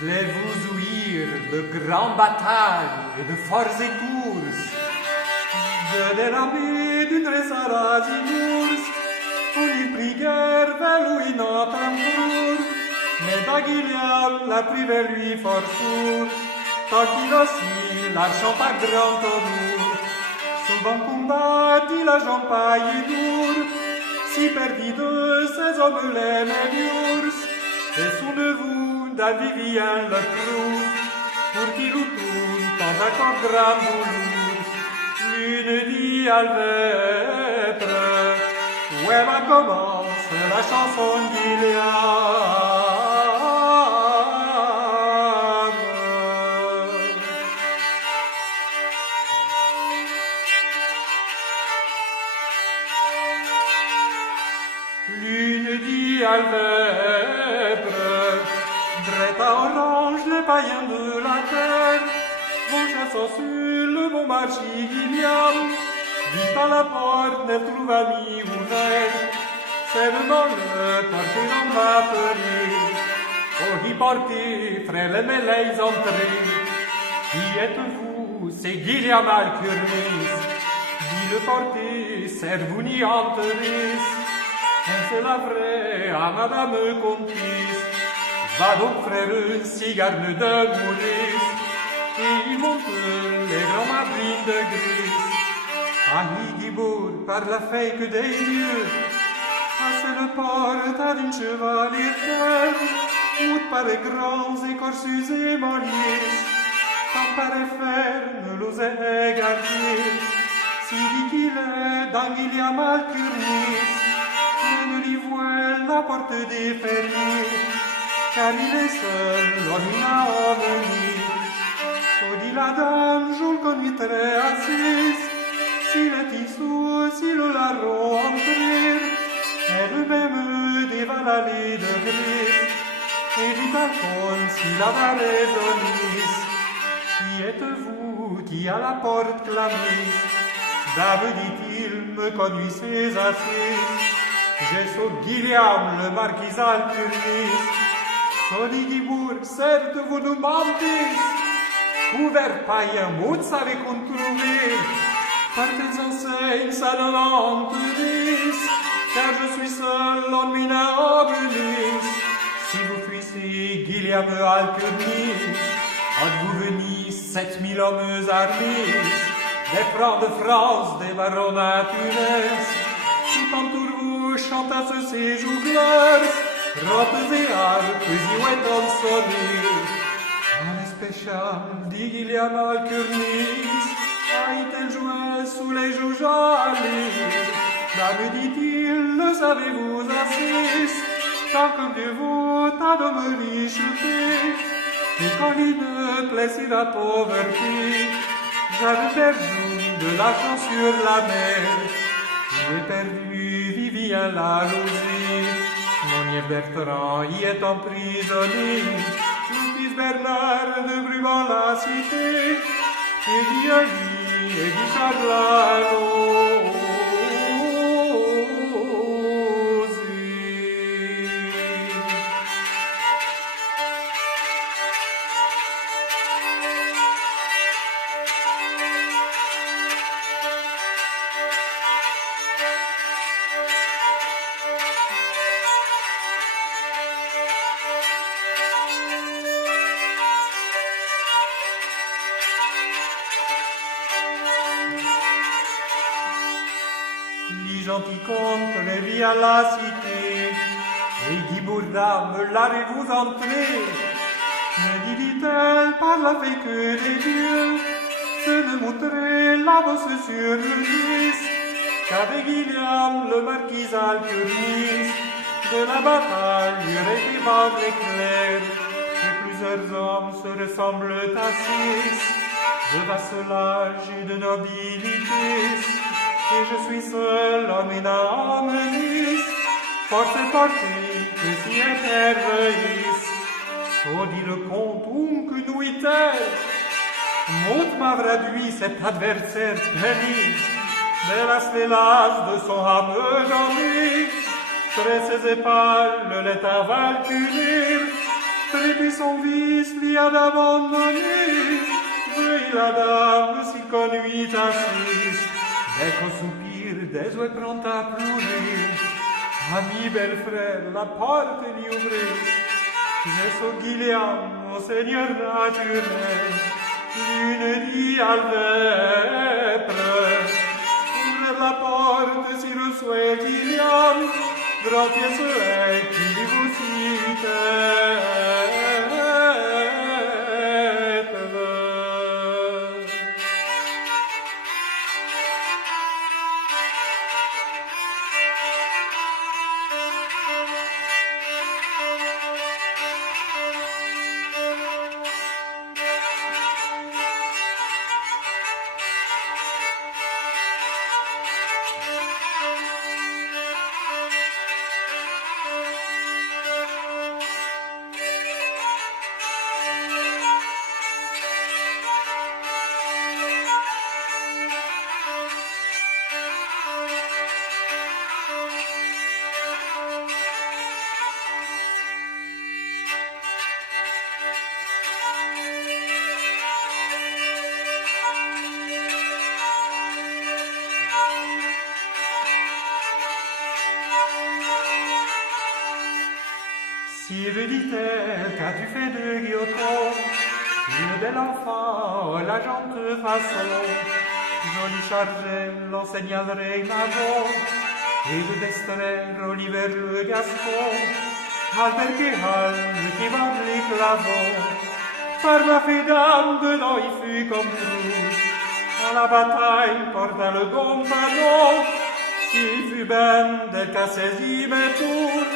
Plaît-vous ouïr de grandes batailles et de forts courses, de l'armée d'une dressarage inours, où il prit guerre vers Louis Nantambour, mais d'Aguiliam la prit vers lui fort sourd, tant qu'il aussi l'archant par grand tour, souvent combattit la jampaille lourde, si perdit de ses hommes les l'ours, et souvenez-vous d'Avivien le prou, pour qu'il retourne dans un camp grand douloureux, l'une dit à l'être, où elle commence la chanson d'Iliam. L'une dit à l'être, drette à orange les païens de la terre, vont chassant sur le bon marché Guiliam, vite à la porte ne trouve ami ouvert, c'est devant le portier d'en m'appeler, oh y portez, frère les mêlés entrés, qui êtes-vous, c'est Guiliam Alcurnis, dit le portier, servez-vous n'y entrez, c'est la vraie à madame comtesse. Va donc frère, cigarne de Maurice, et ils montent les grands madrines de Gris. À Guibourg, par la fée que des dieux, passe le porte d'une chevalière, moute par les grands écorçus et maliers, tant par les fermes l'osait garder, si dit qu'il est d'Anguiliam Alcurnis, ne lui voit la porte des fermiers, car il est seul, l'homme n'a emmené. So dit la dame, je le connais très assise, s'il est issou, s'il la rentrer, elle-même dévale l'allée de grise, et dit à fond, s'il a la raisonnise, qui êtes-vous qui à la porte clamise? Dame, dit-il, me conduisez assises, j'ai sur Guiliam, le marquis Alcurnis, Soli Guibourg, certes vous nous mentez, couvert païen, mout savez qu'on trouver, par tes enseignes, ça ne l'entendis, car je suis seul en minabulis. Si vous fuissez Guiliam Alcurnis, êtes-vous venus 7000 hommes armés, des francs de France, des barons naturels, tout entour vous chantassent ces jongleurs, rotes et harpes, y ouettant sonner. En espécial, dit Guiliam Alcurnis, a-t-il joué sous les joues jolies? Dame, dit-il, le savez-vous assez, car comme Dieu vous t'a de me richeté, et quand il ne plaisir la pauvreté, j'avais perdu de l'argent sur la mer, j'ai perdu Vivien la rosée, mon nièce Bertrand y est emprisonné, mon fils Bernard de Brubant la cité, et Guillaume et Guy Charlano. Gentil comte les vit à la cité, et Guibourg dame, l'avez-vous entré? Me dit-elle par la fée que des dieux, se ne montrait la bosse sur le fils, qu'avec Guiliam le marquis Alcurnis, de la bataille aurait fait vendre l'éclair, et plusieurs hommes se ressemblent à six, de vasselage et de nobilité, et je suis seul homme et âme lisse, force portée que si éterreis. So dit le comte, que nous est-elle? Monte m'a traduit cet adversaire pénible, de la stélage de son âme jamais, sur ses épaules l'état valculé, Depuis son vice lui a d'abandonner, veuille la dame s'il conduit à sus, dès qu'au soupir des oeufs prend à pleurer, ami bel frère, la porte lui ouvrez, j'ai son Guiliam, mon seigneur naturel, l'une dit à l'vêpre, ouvre la porte si reçoit Guiliam, grand pièce est qui vous cite. Sire, dit-elle, qu'as-tu fait de Guilloton? Une belle enfant, la jante façon, joli chargé, l'enseignalerait Magon, et de Destrer, Oliver le Gascon, Albert Guéhal, qui vend les clavons. Par ma fée d'âme, dedans il fut comme tout, à la bataille porta le bon panneau, s'il fut ben d'elle qu'a saisi mes tours.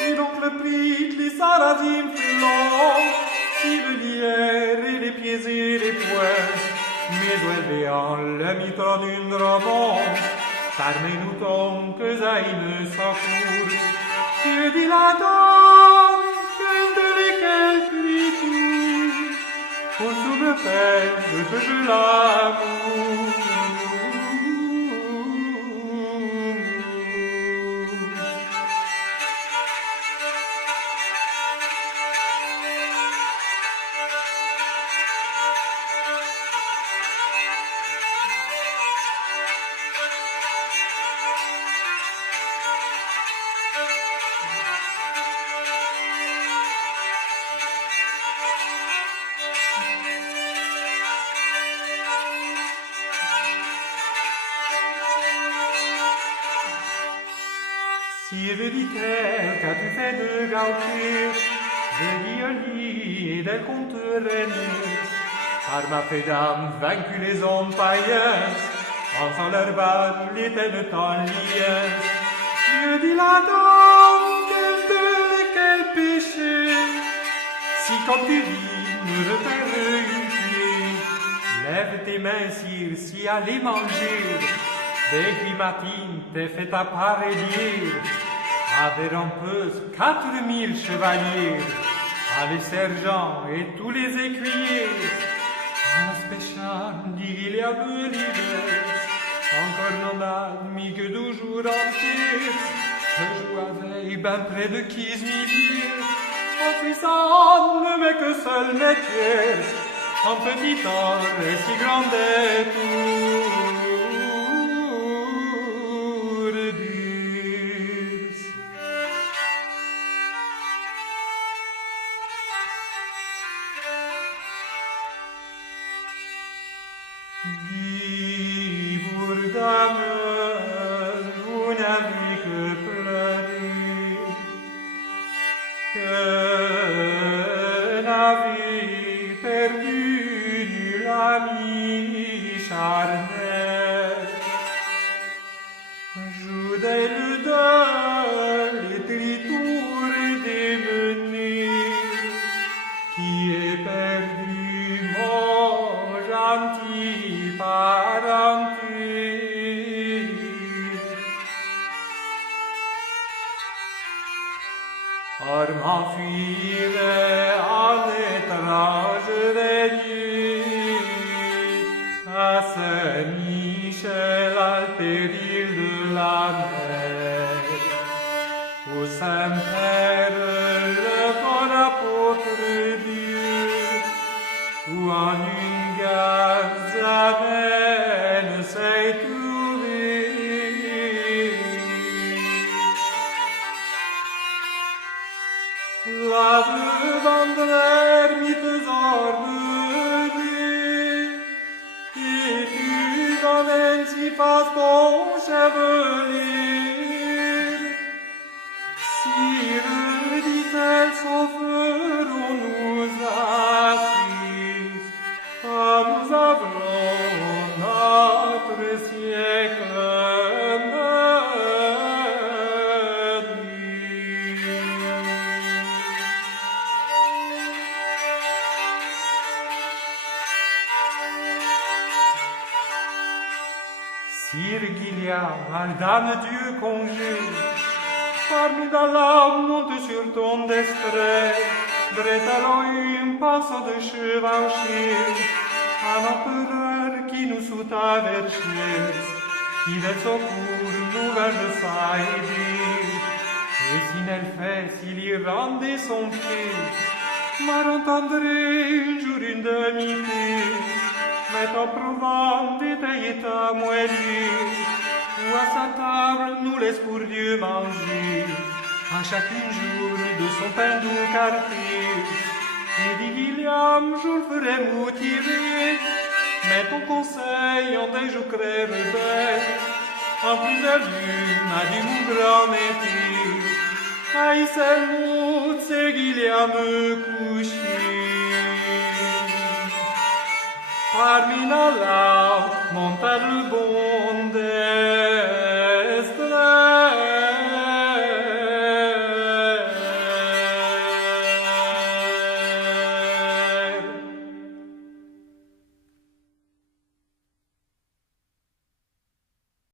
Et donc le prix, les sarrasines fut long, si le lierre et les pieds et les poings, mais béant le miton d'une romance, parmi nous tombe que Zaïne s'encourt. Que dit la dame, que de lesquelles cries-tu, pour sous me peine que je l'amour. Sire, dit-elle, qu'as-tu fait de Gautier, de Guioli et des comtes rennais? Par ma fée d'âme, vaincu les hommes païens, en sans leur balle, les têtes en liens. Dieu dit la dame, quel péché, si comme tu dis, ne le perds une pied. Lève tes mains, sire, si allez manger, dès qu'il matine, t'es fait à part et dire, avec rampeuse 4000 chevaliers, avec sergents et tous les écuyers, en spécial, dit il y a peu l'hiver, encore non admis que 12 jours entiers, je joue avec ben près de 15 milliers, en puissant ne met que seul métier, en petit or et si grand détour. Divour dame, vous n'avez que pleuré, que n'avez perdu nul ami charnel. Joue dès le deuil les tritours démenés, qui est perdu mon gentil parenté. Or m'enfuirait en étrange régnier à Saint-Michel, al péril de la mer, où Saint-Père le Bonaparte apôtre Dieu, où en une gare amène s'est trouvé. La veuve Andrère mit ordonnée, et tu t'emmènes si passe ton chevelure. Sire, dit-elle, sauverons-nous assis, car nous avons notre siècle mené. Sire Guiliam, à Dame Dieu conjure, parmi dans l'âme monte sur ton destré, Bretalo une passe de chevauchir, un empereur qui nous sout avertir, il est secours, nous verge ça et dire, et si nel fait, s'il y rendait son pied, m'en entendrait un jour une demi-fille, met en prouvant d'étayer ta moellure, ou à sa table nous laisse pour Dieu manger, à chacun jour de son pain doux quartier. Et dit Guiliam, je le ferai moutiver, mais ton conseil en des jours crève bête, en plus de lui m'a dit mon grand métier, aïe c'est mout, c'est Guiliam couché. Parmi la monta le bon